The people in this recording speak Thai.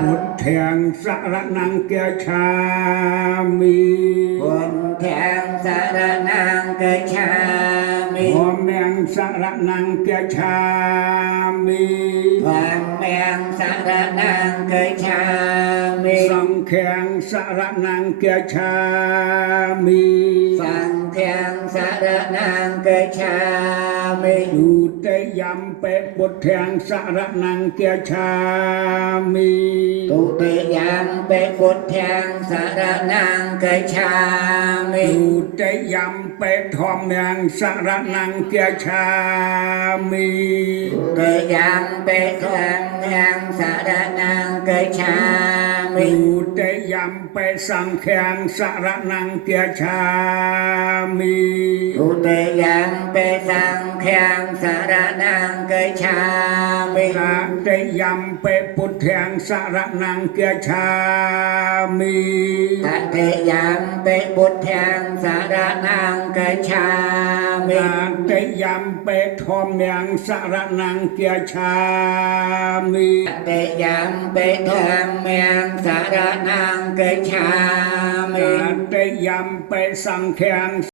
พุทธังสรณังกัจฉามิพุทธังสรณังกัจฉามิธัมมังสรณังกัจฉามิธัมมังสรณังกัจฉามิสังฆังสรณังกัจฉามิสังฆังสรณังกัจฉามิดุติยัมปิพุทธังสรณังกัจฉามิตุติยัมปิพุทธังสรณังกัจฉามิดุติยัมปิธัมมังสรณังกัจฉามิตุติยัมปิธัมมังสรณังกัจฉามิ ดุติยัมปิสังฆังสรณังกัจฉามิตุติยัมปิสังฆังสรณังกัจฉามิตติยัมปิพุทธังสรณังกัจฉามิตติยัมปิพุทธังสรณังกัจฉามิ ตติยัมปิธัมมังสรณังกัจฉามิตติยัมปิธัมมังสรณังกัจฉามิตติยัมปิสังฆัง